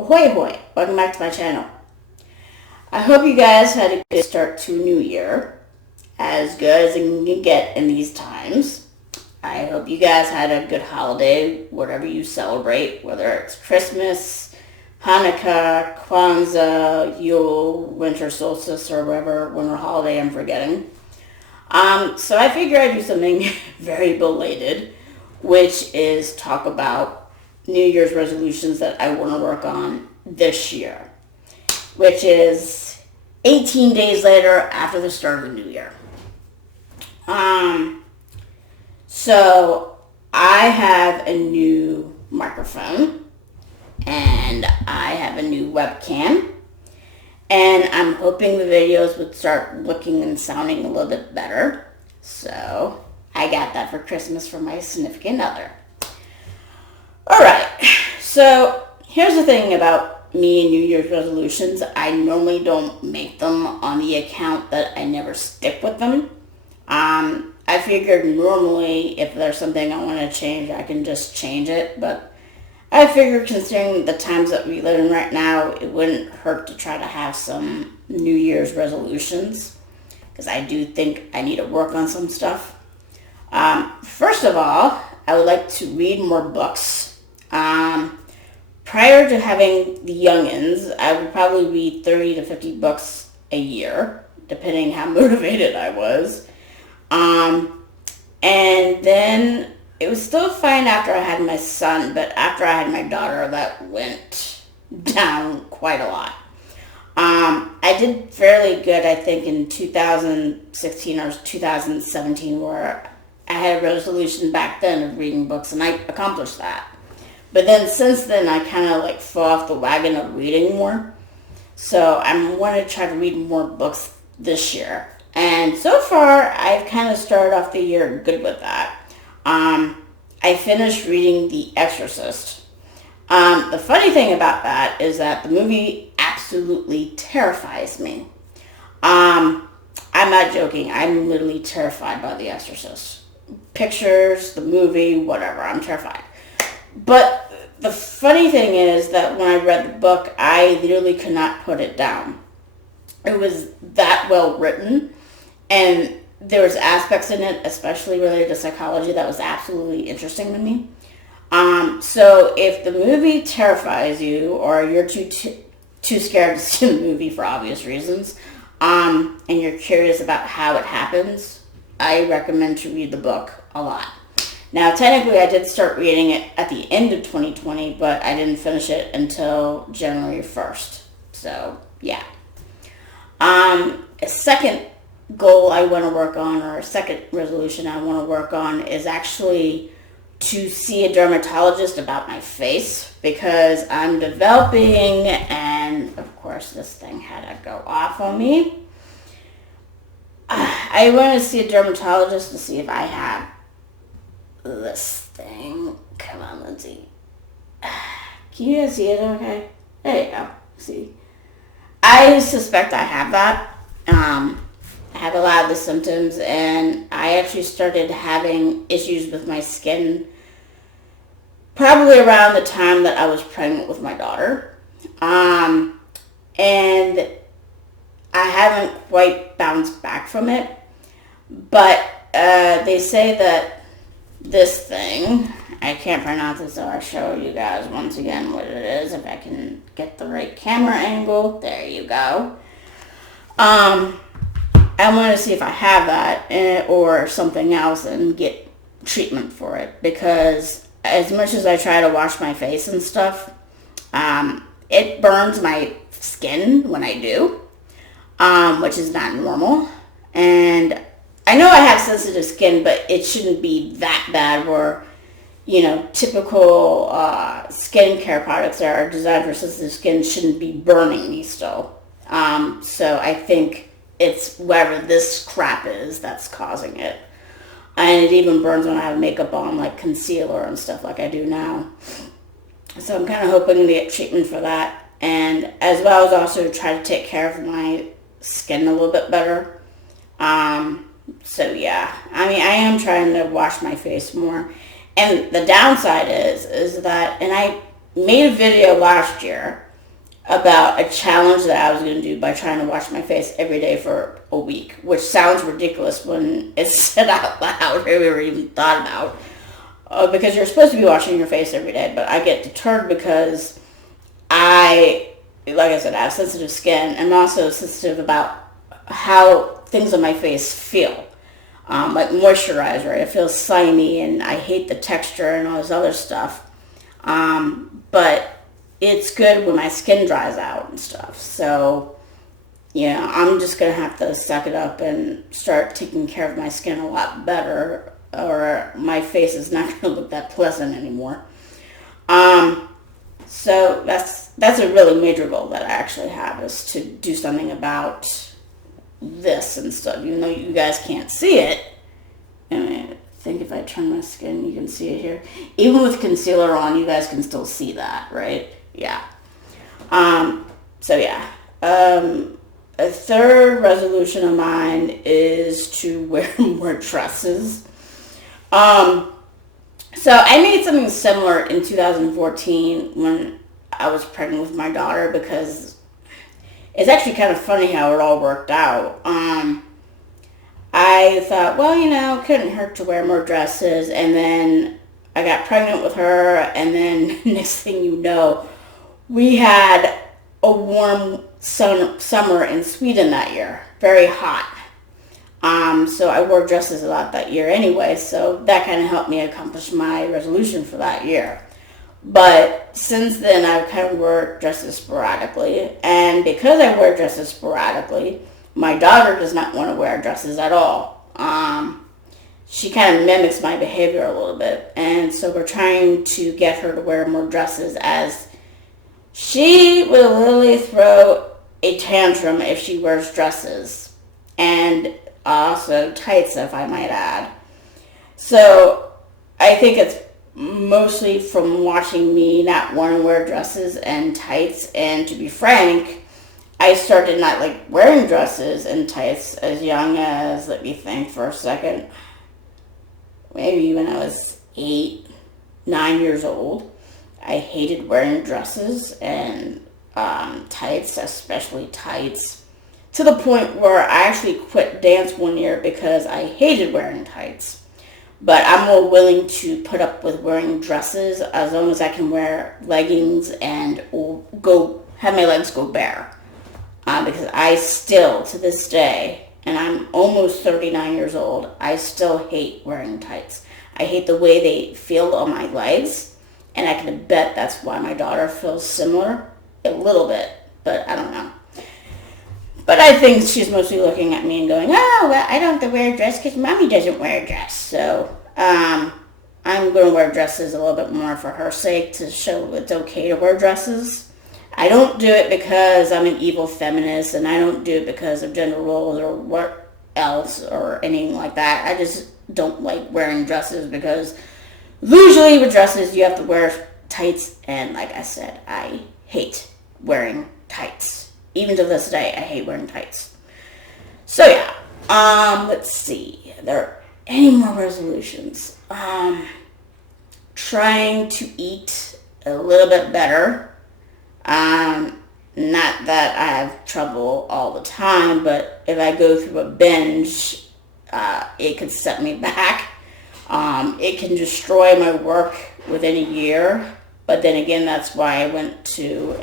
Ahoy ahoy! Welcome back to my channel. I hope you guys had a good start to a new year. As good as it can get in these times. I hope you guys had a good holiday, whatever you celebrate, whether it's Christmas, Hanukkah, Kwanzaa, Yule, winter solstice, or whatever winter holiday I'm forgetting. So I figured I'd do something very belated, which is talk about New Year's resolutions that I want to work on this year, which is 18 days later after the start of the new year. So I have a new microphone and I have a new webcam, and I'm hoping the videos would start looking and sounding a little bit better. So I got that for Christmas from my significant other. Alright, so here's the thing about me and New Year's resolutions. I normally don't make them on the account that I never stick with them. I figured normally if there's something I want to change, I can just change it. But I figured considering the times that we live in right now, it wouldn't hurt to try to have some New Year's resolutions. Because I do think I need to work on some stuff. First of all, I would like to read more books. Prior to having the youngins, I would probably read 30 to 50 books a year, depending how motivated I was. And then it was still fine after I had my son, but after I had my daughter, that went down quite a lot. I did fairly good, I think, in 2016 or 2017, where I had a resolution back then of reading books, and I accomplished that. But then since then, I kind of like fall off the wagon of reading more. So I'm going to try to read more books this year. And so far, I've kind of started off the year good with that. I finished reading The Exorcist. The funny thing about that is that the movie absolutely terrifies me. I'm not joking. I'm literally terrified by The Exorcist. Pictures, the movie, whatever. I'm terrified. But the funny thing is that when I read the book, I literally could not put it down. It was that well written, and there was aspects in it, especially related to psychology, that was absolutely interesting to me. So if the movie terrifies you, or you're too scared to see the movie for obvious reasons, and you're curious about how it happens, I recommend to read the book a lot. Now, technically, I did start reading it at the end of 2020, but I didn't finish it until January 1st. So, yeah. A second goal I want to work on, or a second resolution I want to work on, is actually to see a dermatologist about my face, because I'm developing, and of course, this thing had to go off on me. I want to see a dermatologist to see if I have this thing. Come on, Lindsay. Can you guys see it okay? There you go. See? I suspect I have that. I have a lot of the symptoms, and I actually started having issues with my skin probably around the time that I was pregnant with my daughter. And I haven't quite bounced back from it. But they say that this thing, I can't pronounce it, so I'll show you guys once again what it is, if I can get the right camera angle. There you go. I want to see if I have that or something else and get treatment for it, because as much as I try to wash my face and stuff, it burns my skin when I do, which is not normal. And I know I have sensitive skin, but it shouldn't be that bad where, typical skincare products that are designed for sensitive skin shouldn't be burning me still. So I think it's whatever this crap is that's causing it. And it even burns when I have makeup on, like concealer and stuff like I do now. So I'm kind of hoping to get treatment for that. And as well as also try to take care of my skin a little bit better. So yeah, I am trying to wash my face more. And the downside is that, and I made a video last year about a challenge that I was going to do by trying to wash my face every day for a week, which sounds ridiculous when it's said out loud or even thought about. Because you're supposed to be washing your face every day, but I get deterred because like I said, I have sensitive skin. I'm also sensitive about how things on my face feel. Like moisturizer, it feels slimy, and I hate the texture and all this other stuff. But it's good when my skin dries out and stuff. So, yeah, I'm just going to have to suck it up and start taking care of my skin a lot better, or my face is not going to look that pleasant anymore. So that's a really major goal that I actually have, is to do something about this and stuff. Even though you guys can't see it, I think if I turn my skin, you can see it here. Even with concealer on, you guys can still see that, right? Yeah. So yeah. A third resolution of mine is to wear more dresses. So I made something similar in 2014 when I was pregnant with my daughter, because it's actually kind of funny how it all worked out. I thought, well, it couldn't hurt to wear more dresses, and then I got pregnant with her, and then next thing you know, we had a warm summer in Sweden that year, very hot. So I wore dresses a lot that year anyway, so that kind of helped me accomplish my resolution for that year. But since then, I've kind of wore dresses sporadically, and because I wear dresses sporadically, my daughter does not want to wear dresses at all. She kind of mimics my behavior a little bit, and so we're trying to get her to wear more dresses, as she will literally throw a tantrum if she wears dresses, and also tights, if I might add. So I think it's mostly from watching me not want to wear dresses and tights, and to be frank, I started not like wearing dresses and tights as young as, let me think for a second, maybe when I was 8, 9 years old. I hated wearing dresses and tights, especially tights, to the point where I actually quit dance one year because I hated wearing tights. But I'm more willing to put up with wearing dresses as long as I can wear leggings and have my legs go bare. Because I still, to this day, and I'm almost 39 years old, I still hate wearing tights. I hate the way they feel on my legs, and I can bet that's why my daughter feels similar, a little bit, but I don't know. But I think she's mostly looking at me and going, oh, well, I don't have to wear a dress because mommy doesn't wear a dress. So I'm going to wear dresses a little bit more for her sake, to show it's okay to wear dresses. I don't do it because I'm an evil feminist, and I don't do it because of gender roles or what else or anything like that. I just don't like wearing dresses because usually with dresses you have to wear tights, and like I said, I hate wearing tights. Even to this day, I hate wearing tights. So yeah, let's see. Are there any more resolutions? Trying to eat a little bit better. Not that I have trouble all the time, but if I go through a binge, it could set me back. It can destroy my work within a year. But then again, that's why I went to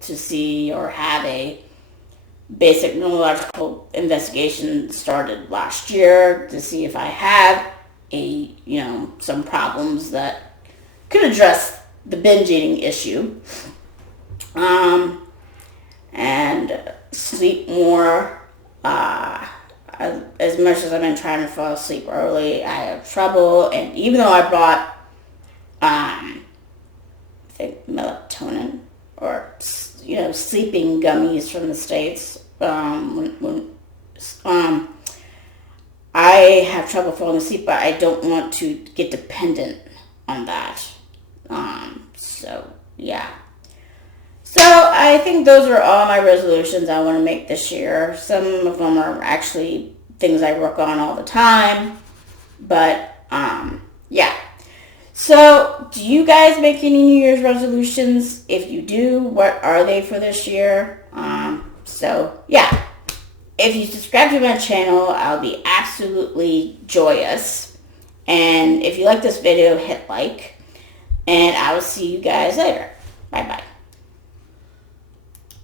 see or have a basic neurological investigation started last year to see if I have some problems that could address the binge eating issue. And sleep more. As much as I've been trying to fall asleep early, I have trouble. And even though I brought, I think melatonin or sleeping gummies from the States, I have trouble falling asleep, but I don't want to get dependent on that. So yeah. So I think those are all my resolutions I want to make this year. Some of them are actually things I work on all the time. But, yeah. So, do you guys make any New Year's resolutions? If you do, what are they for this year? Yeah. If you subscribe to my channel, I'll be absolutely joyous. And if you like this video, hit like. And I will see you guys later. Bye-bye.